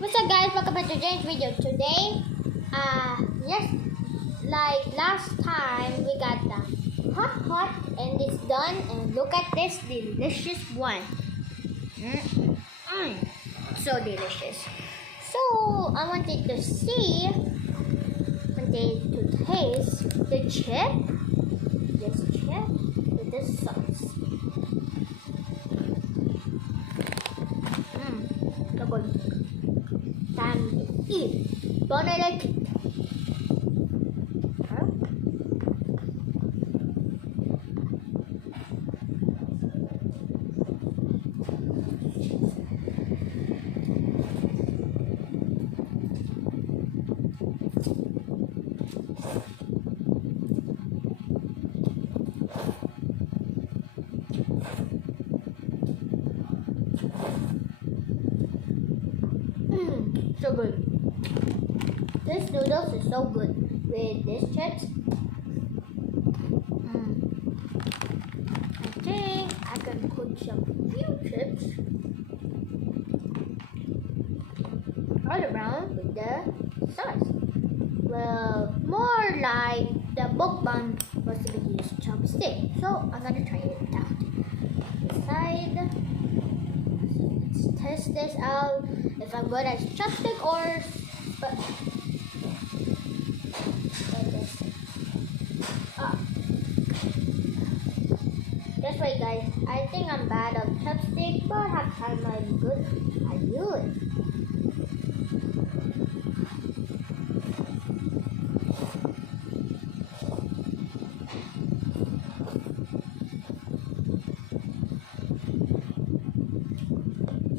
What's up guys, welcome back to today's video. Today, yes, like last time we got the hot pot and it's done, and look at this delicious one. So delicious. So I wanted to see, wanted to taste the chip, this chip with this sauce. So good. Time to eat. Don't like it. So good. This noodles is so good with this chips. I think I can put some few chips all around with the sauce. Well, more like the mukbang was to use chopstick. So I'm gonna try it out. Side. Let's test this out. If I'm good at chopstick or that's right guys, I think I'm bad at chopstick, but half time I'm good. I do it.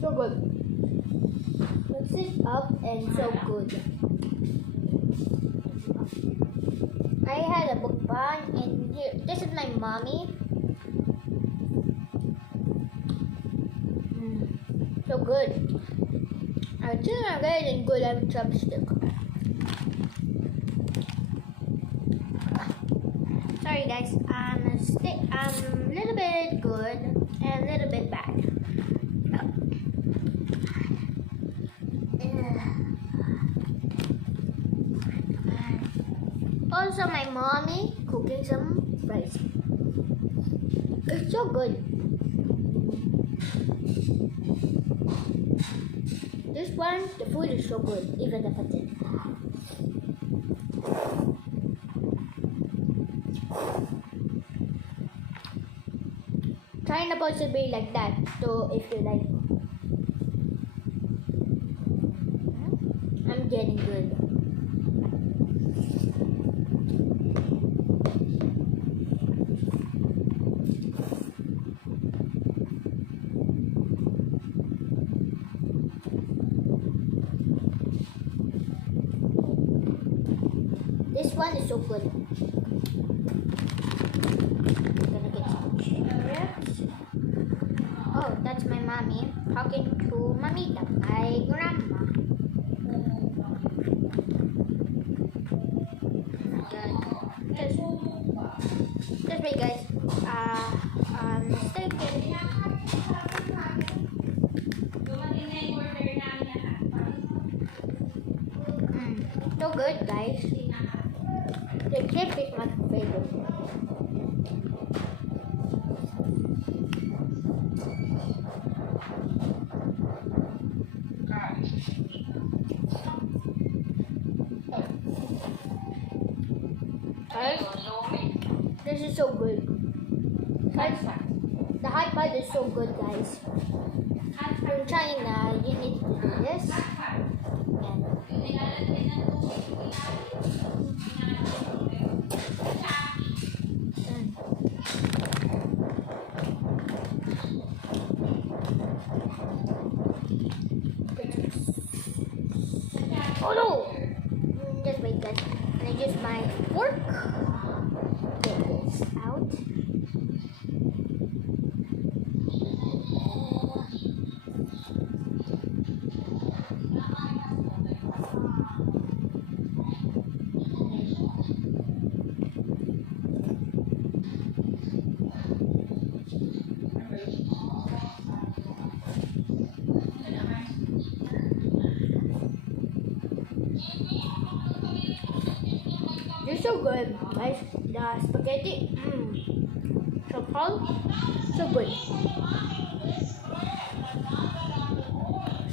So good. Mix it up and so good. I had a mukbang and here, this is my mommy. So good. I think I'm getting good at chopstick. Sorry guys, I'm a little bit good and a little bit bad. Also, my mommy cooking some rice. It's so good. This one, the food is so good, even the potato. Try not to be like that. So if you like, I'm getting good. This one is so good. I'm gonna get some chips. Oh, that's my mommy talking to Mamita, my grandma. Just wait guys. Stay good. So good guys. The chip is my favorite. Guys, this is so good. Guys, the hot pot is so good, guys. From China, you need to do this. Oh no! Just wait guys. I use my fork. Get this out. So good, guys. The spaghetti, so cold, so good.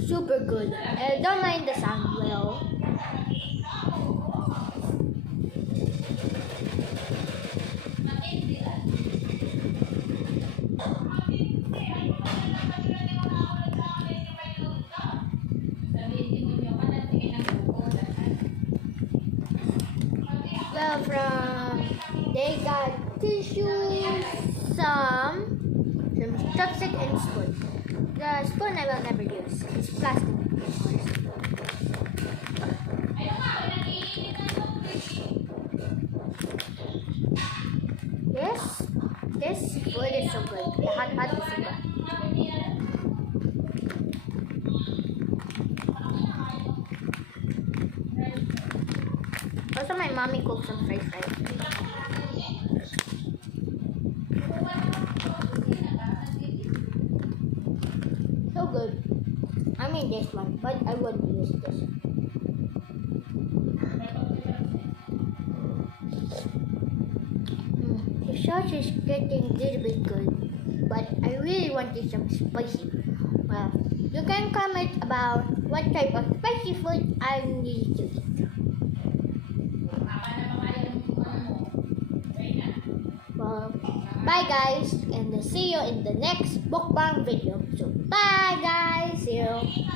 Super good. I don't mind the sound well. Well, they got tissues, some chopstick and spoon. The spoon I will never use. It's plastic. This food is so good. The hotpot is so good. Also, my mommy cooks some french fries. So good. I mean this one, but I wouldn't use this. The sauce is getting a little bit good, but I really wanted some spicy. Well, you can comment about what type of spicy food I need to eat. Well, bye guys, and see you in the next mukbang video. So bye guys, see you.